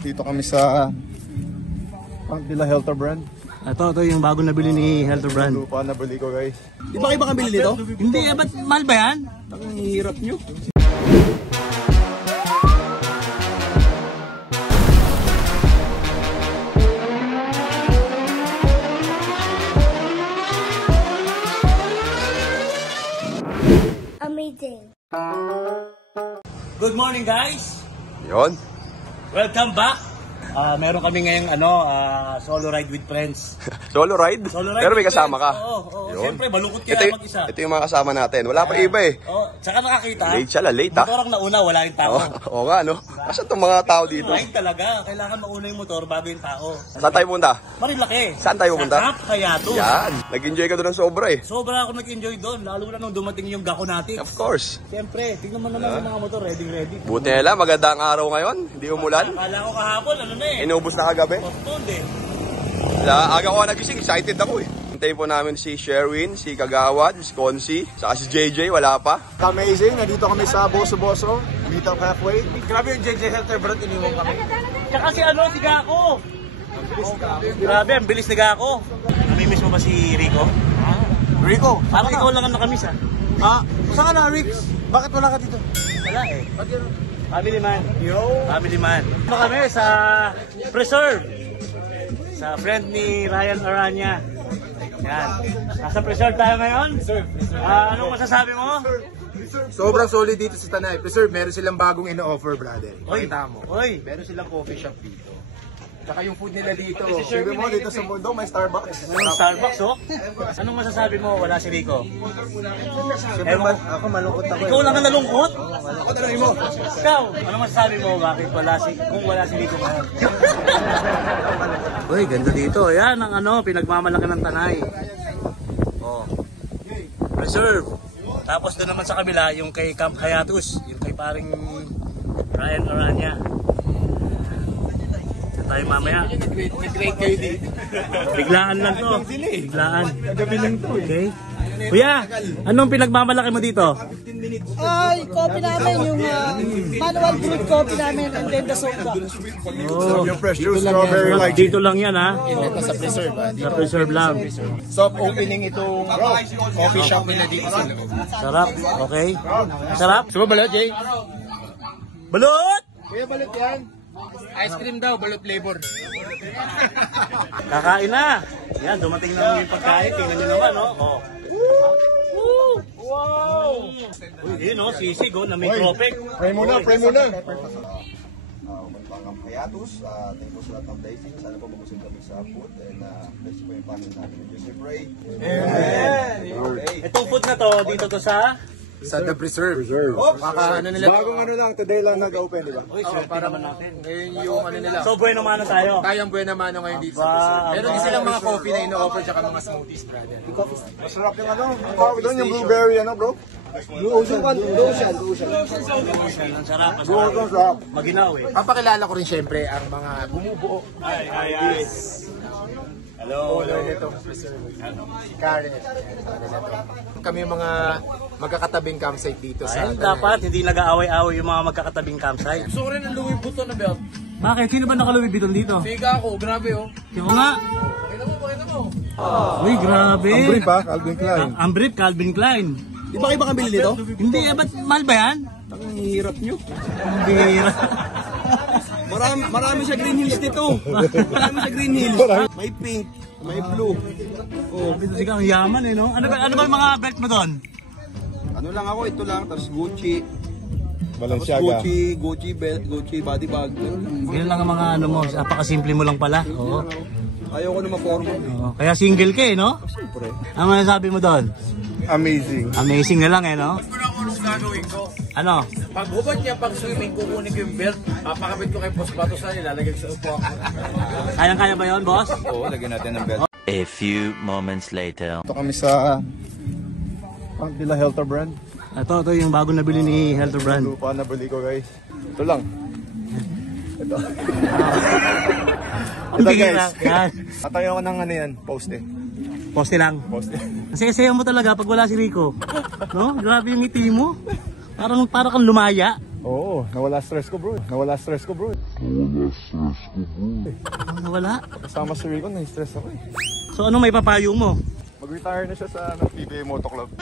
Dito kami sa Pangpila Helter Brand. Ito yung bago nabili ni Helter Brand. Lupa na bili ko, guys. Di ba kayo baka bili nito? Hindi, ba't mahal ba yan? Ang hirap nyo. Amazing. Good morning, guys. Yun. Welcome back. Meron kami ngayong solo ride with friends. Solo ride? Solo ride Pero may with kasama friends. ka. Oo. Yun. Siyempre, balukot kaya mag-isa. Ito yung mga kasama natin. Wala pa iba eh. Tsaka nakakita. Late siya, late ha. Motor ang nauna, wala yung tao. Oo nga, no? Kasi itong mga tao dito. Ride talaga. Kailangan mauna yung motor bago yung tao. Saan tayo punta? Marilaki. Saan tayo pupunta? Sa Camp Hayatus. Yan. Nag-enjoy ka doon ng sobra eh. Sobra ako nag-enjoy doon. Lalo na nung dumating yung Gakonatics. Of course. Siyempre, tingnan mo naman yung mga motor. Ready. Buti nila, maganda ang araw ngayon. Hindi umulan. Akala ko kahapon, ano na eh. Inubos na kagabi. Postponed eh. Aga ko nagising, excited ako eh. Hintayin po namin si Sherwin, si Kagawad, si Concy, saka si JJ, wala pa. Amazing, nandito kami sa Boso-Boso, meet up halfway. Grabe yung JJ Helter Brand, iniwan kami. Tsaka si si Gako. Grabe, ang bilis ni Gako. Namimiss mo ba si Rico? Rico, Parang ikaw lang ang nakamiss ah. saan ka na, Rix? Bakit wala ka dito? Wala eh. Family man. Family man. Kami sa Preserve. Sa friend ni Ryan Aranya. Yan. Nasa Preserve tayo ngayon. Anong masasabi mo? Sobrang solid dito sa Tanay. Preserve, meron silang bagong ino-offer, brother. Pakita mo. Oy. Meron silang coffee shop dito. Tsaka yung food nila dito. Sabi mo, dito sa mundo may Starbucks. Anong Starbucks oh? Anong masasabi mo? Wala si Rico. Ako malungkot ako. Ikaw lang ang nalungkot? Ako tanongin mo. Ikaw, anong masasabi mo? Bakit kung wala si Rico? Uy, ganda dito. Ayan ang pinagmamalaki ng Tanay. Oh. Preserve. Tapos doon naman sa kabila, yung kay Camp Hayatus, yung kay paring Ryan Aranya. Tayo mamaya. Nag-rate kayo dito. Biglaan lang to. Biglaan. Gabi lang to. Okay. Kuya, anong pinagmamalaki mo dito? Ay, coffee namin, yung manual brewed coffee namin, and then the soda. Oh, Yung fresh juice, strawberry like. dito lang yan ha. Ito sa Preserve. Sa Preserve lang. Soft opening itong coffee shop nila dito sa loob. Sarap. Okay. Sarap. Sumo balot, Jay? Balot! Kuya, balot yan. Ice cream daw, balot flavor. Kakain na. Yan, dumating na yung pagkain. Tingnan nyo naman, no? Oh. Wow! Uy, yun, no? Sisig, oh, na may tropik. Pray muna, pray muna. Pangkam Hayatus, thank you po sa lahat ng blessings. Sana po magusin kami sa food and bless po yung family namin. Just pray. Amen! Itong food na to, dito to sa... Sa The Preserve. Nila. Bagong lang, today lang nag-open, di ba? Uy, swerte naman natin. Ngayon yung nila. So, bueno mano tayo. Kayang buena mano ngayon dito sa Preserve. Meron din silang mga coffee na ino-offer tsaka mga smoothies, brother. Masarap yung ang tawag doon, yung blueberry, bro? Blue Ocean. Ang sarap, masarap. Maginaw eh. Papakilala ko rin syempre ang mga bumubuo. Ay. Hello. Nito, Preserve. Si Karen. Kami yung mga magkakatabing campsite dito sa... Ay, dapat hindi nag-aaway-aaway yung mga magkakatabing campsite. Gusto ko rin ang Louis Vuitton na belt. Bakit? Sino ba naka-Louis Vuitton dito? Figa ako, grabe oh. Yung nga. Pakita mo. Uy, grabe. Ang brief ha, Calvin Klein. Ang brief, Calvin Klein. Di ba kayo baka bili nito? Hindi, ba't mahal ba yan? Ang hirap nyo. Hindi. Marami sa Green Hills dito. Marami sa Green Hills. May pink, may blue. Oh, dito siya ang yaman eh, no? Ano ba yung mga belt mo doon? Ano lang ako, ito lang, tapos Gucci. Balenciaga. Gucci belt, Gucci body bag. Yan lang ang mga mo, napakasimple mo lang pala. Oo. Ayaw ko na ma-formal. Oo. Kaya single ka eh, no? Siyempre. Ano masasabi mo doon? Amazing. Amazing na lang eh, no? Gagawin ko. Ano? Pag hubad niya pag swimming, kukunin ko yung belt. Papakabit ko kay Boss Bato sa ilalagay ko sa upo ako. Kayang-kaya ba yun, boss? Oo, lagyan natin ng belt. A few moments later. Dito kami sa Pangpila Helter Brand. Ito yung bago nabili ni Helter Brand. Lupa na bili ko, guys. Ito lang. Ito. Ito, guys. Yan. Atayo ko ng post eh. Poste lang. Post eh. Kasi sayo mo talaga pag wala si Rico. No? Grabe yung ngiti mo. Parang kang lumaya. Oo, nawala stress ko bro. Nawala? Kasama si Rico, na-stress ako eh. So ano may papayo mo? Mag-retire na siya sa PBA Moto Club.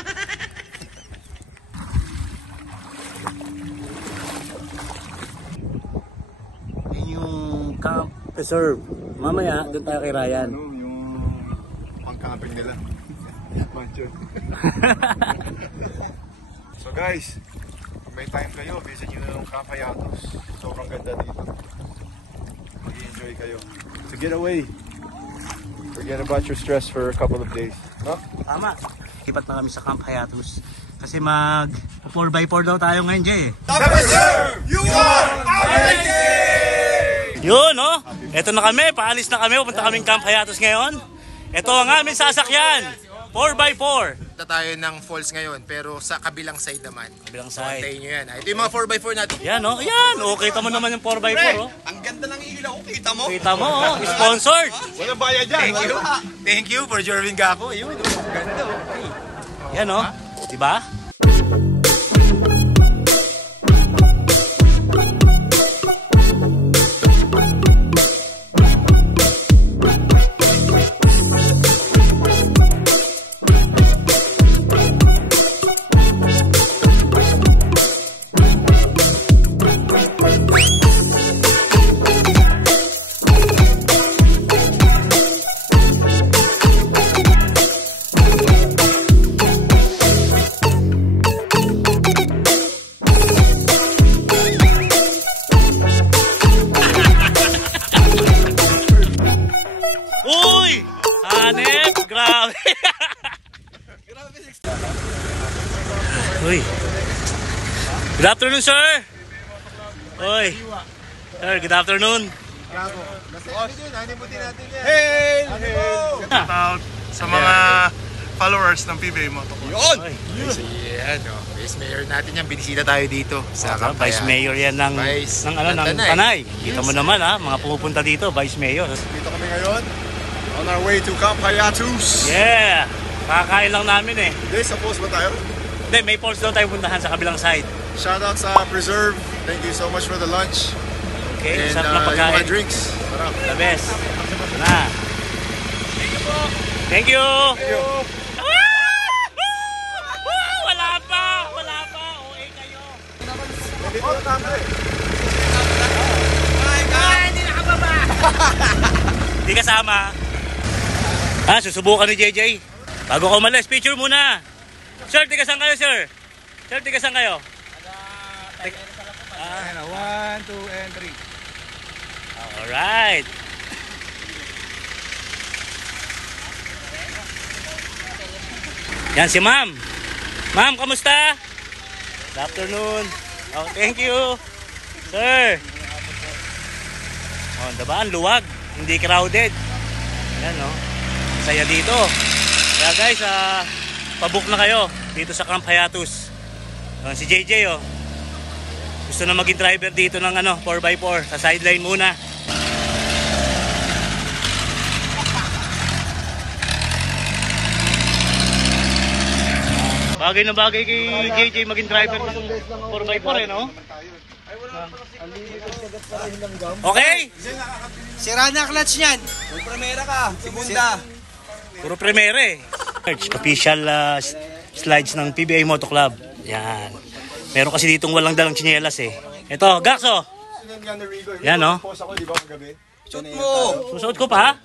Yan yung Camp Preserve. Mamaya, doon tayo kay Ryan. Ano, yung pang-camping nila. Mansion. So guys, kung may time kayo, visit nyo na yung Camp Hayatos. Sobrang ganda dito. Mag-enjoy kayo. To get away. Forget about your stress for a couple of days. No? Tama. Lipat na kami sa Camp Hayatos. Kasi mag 4x4 daw tayo ngayon, Jay. Yun, no? Eto na kami. Paalis na kami. Pupunta kaming Camp Hayatos ngayon. Ito ang aming sasakyan. 4x4. Punta tayo ng falls ngayon, pero sa kabilang side naman. Kabilang side. Antayin nyo yan. Ito yung mga 4x4 natin. Yan, no? Yan. O, kita mo naman yung 4x4, oh. Ang ganda ng ilaw, kita mo? Kita mo, oh. Sponsored. Walang bayad dyan. Thank you for Jervin Gaco. Ayun, ganda oh. Yan, no? Diba? Uy! Hanep! Grabe! Uy! Good afternoon, sir! Uy! Sir, good afternoon! Hey! Out sa mga followers ng PBA Moto Club. Uy! Yan oh. Vice Mayor natin yan. Binisita tayo dito sa Camp Vice Hayatos. Mayor yan ng Tanay. Kita mo naman ha, mga pupunta dito, Vice Mayor. Dito kami ngayon. On our way to Camp Hayatos. Yeah! Kakain lang namin eh. Today, sa post ba tayo? Hindi, may falls daw tayo puntahan sa kabilang side. Shoutout sa Preserve. Thank you so much for the lunch. Okay, And sarap na yung pagkain. mga drinks. Sarap. The best. Na. Thank you po. Thank you. Wala pa. OA kayo. Dito na tayo eh. Hindi nakababa. Hindi kasama. Susubukan ni JJ. Bago ka umalis, picture muna. Sir, tiga saan kayo, sir? Sir, tiga saan kayo? 1, 2, and 3. Alright. Yan si ma'am. Ma'am, kamusta? Good afternoon. Oh, thank you. Sir. Oh, diba? Ang luwag. Hindi crowded. Yan, no? Saya dito. Kaya guys, pabook na kayo dito sa Camp Hayatos. Si JJ, oh. Gusto na maging driver dito ng 4x4 sa sideline muna. Bagay na bagay kay JJ maging driver ng 4x4 eh, no? Okay? Sira na clutch niyan. Primera ka, segunda. Puro primera eh. Official slides ng PBA Moto Club. Yan. Meron kasi ditong walang dalang tsinelas eh. Ito, Gaxo. Yan, no? Post ako, di ba, kagabi? Susuot ko pa.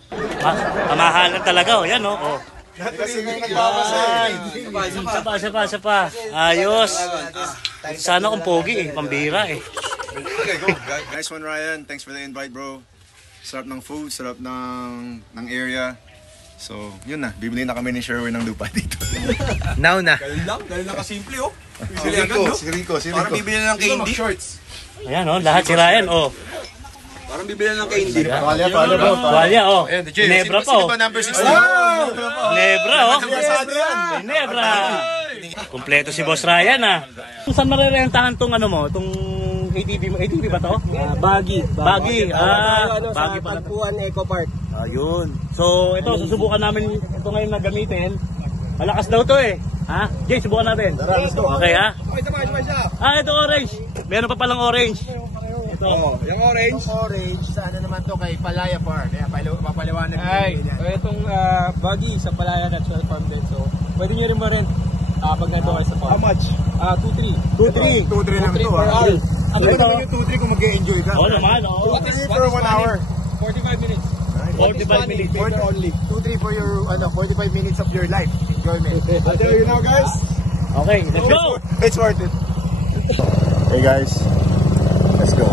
Kamahalan talaga, oh. Yan, no? Oh. Kasi nagbabasa eh. Sapa. Ayos. Sana kung pogi eh. Pambira eh. Okay, go. Nice one, Ryan. Thanks for the invite, bro. Sarap ng food, sarap ng area. So, yun na. Bibili na kami ni Sherwin ng lupa dito. Now na. Dahil lang kasimple, oh. Si Rico. Parang bibili na ng candy. Ayan, oh. Lahat si Ryan, oh. Parang bibili na ng candy. Walya, oh. Nebra pa, oh. Sino ba number 16? Nebra, oh. Nebra. Kompleto si Boss Ryan, ah. Saan marerentahan tong tong ATV ba to? Baggy. Baggy pala. Tagpuan Eco Park. Ayun. So, ito, susubukan namin ito ngayon na gamitin. Malakas daw to eh. Ha? Jay, subukan natin. Okay ha? Ito orange. Meron pa palang orange. Ito. Yung orange, sa ano naman to kay Palaya Farm. Kaya papaliwanag Itong buggy sa Palaya Natural Farm din. So, pwede nyo rin mo rin pag nandun kayo sa farm. How much? 2-3. 2-3 lang to. per hour. Ang ganda yung 2-3 kung mag-e-enjoy ka. Oo naman, oo. 2-3 for 1 hour. 45 minutes. 45 minutes. Only. 2-3 for your 45 minutes of your life. Enjoyment. I'll tell you now, guys. Okay, let's go! It's worth it. Hey guys, let's go.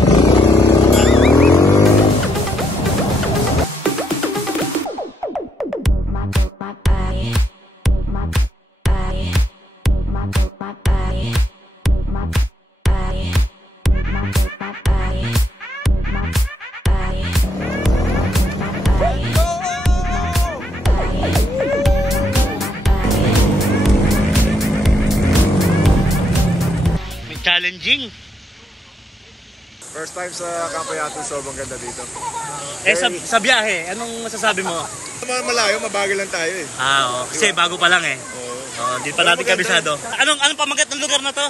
Challenging. First time sa Campayatos, sobrang ganda dito. Sa biyahe, anong masasabi mo? Malayo, mabagal lang tayo eh. Kasi bago pa lang eh. Di pa natin kabisado. Anong pamagat ng lugar na to?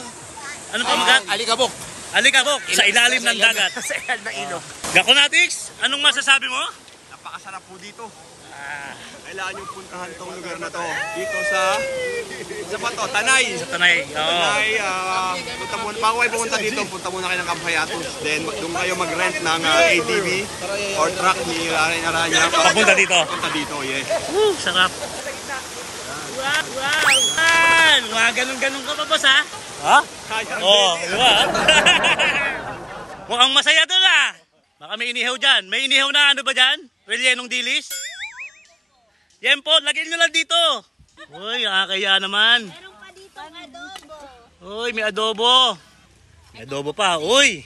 Anong pamagat? Alikabok. Alikabok, sa ilalim ng dagat. Sa ilalim ng ilog. Gakonatics, anong masasabi mo? Napakasarap po dito. Kailangan yung puntahan tong lugar na to. Dito sa Tanay. Sa Tanay. Tanay, punta muna, bago kayo pumunta dito, punta muna kayo ng Camp Hayatos. Then doon kayo mag-rent ng ATV or truck ni Ryan Aranya. Papunta dito. Papunta dito, yes. Sarap. Wow, man! Mga ganun-ganun ka pa, boss, ha? Ha? Oo, di ba? Mukhang masaya doon, ha? Baka may inihaw dyan. May inihaw na ano ba dyan? Relyenong dilis? Yan po, lagyan nyo lang dito. Uy, nakakaya naman. Meron pa dito adobo. Uy, may adobo. May adobo pa, uy.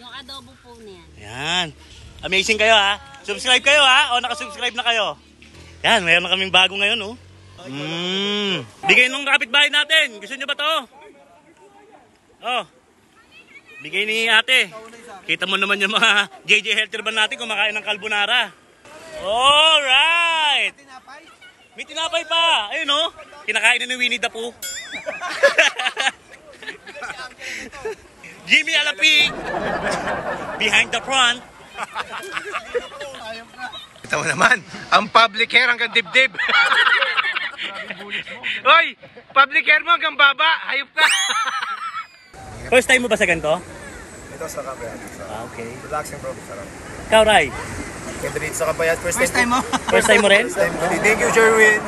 Yung adobo po niyan. Yan. Amazing kayo, ha? Subscribe kayo, ha? O nakasubscribe na kayo? Yan, mayroon na kaming bago ngayon, oh. Bigay nung kapitbahay natin. Gusto nyo ba to? Oh. Bigay ni ate. Kita mo naman yung mga JJ Healthy Band natin kumakain ng carbonara. Alright! May tinapay pa. Ayun, oh. Kinakain na ni Winnie the Pooh. Jimmy Alapig. Behind the front. Ito mo naman, ang public hair hanggang dibdib. Hoy, public hair mo hanggang baba, hayop ka. First time mo ba sa ganito? Dito sa Campayatos. Okay. Relaxing bro, sarap. Ikaw, Ray? Ganda dito sa Campayatos. First time mo? First time mo rin? Thank you, Jerwin.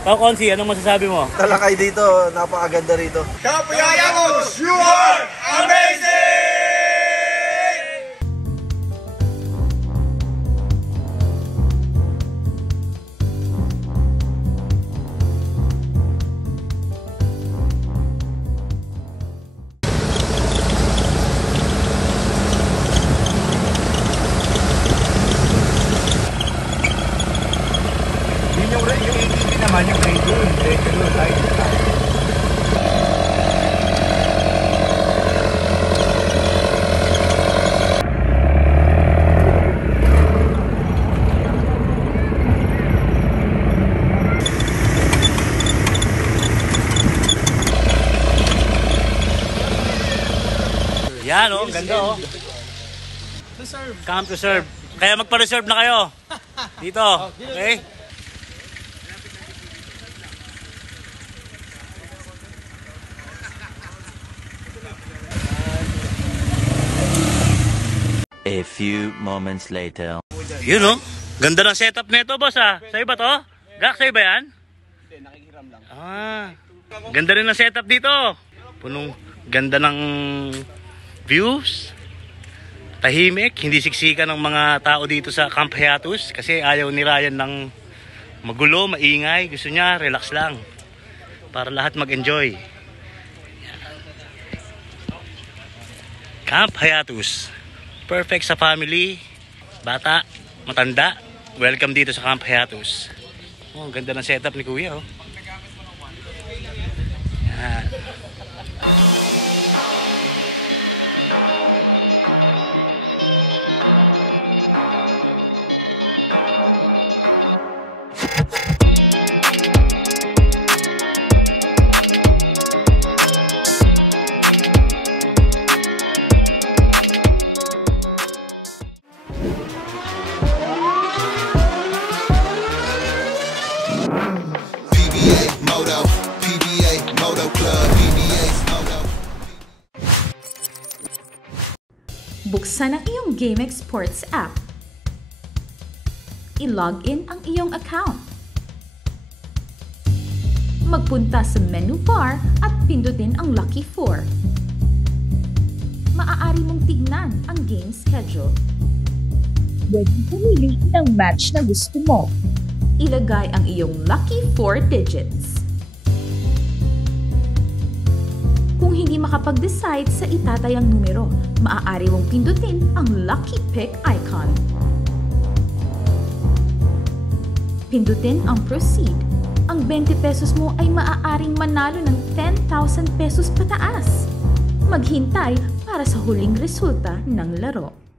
Ikaw, Konsi, anong masasabi mo? Talakay dito, napakaganda rito. Campayatos, you are amazing! Yung ATV naman, yung radio doon, tayo. Yan, oh. Ganda, oh. Camp to serve. Kaya magpa-reserve na kayo. Dito. Okay? A few moments later. Yun, oh. Ganda ng setup nito, boss, ah. Sa'yo ba to? Gak, sa'yo ba yan? Hindi, nakikiram lang. Ganda rin ng setup dito. Punong ganda ng views. Tahimik, hindi siksikan ng mga tao dito sa Camp Hayatos kasi ayaw ni Ryan ng magulo, maingay. Gusto niya, relax lang. Para lahat mag-enjoy. Camp Hayatos. Perfect sa family, bata, matanda. Welcome dito sa Camp Hayatos. Oh, ang ganda ng setup ni Kuya, oh. Yan. Buksan ang iyong GameX Sports app. I-log in ang iyong account. Magpunta sa menu bar at pindutin ang Lucky 4. Maaari mong tignan ang game schedule. Pwede pumili ng match na gusto mo. Ilagay ang iyong lucky 4 digits. Kung hindi makapag-decide sa itatayang numero, maaari mong pindutin ang lucky pick icon. Pindutin ang proceed. Ang 20 pesos mo ay maaaring manalo ng 10,000 pesos pataas. Maghintay para sa huling resulta ng laro.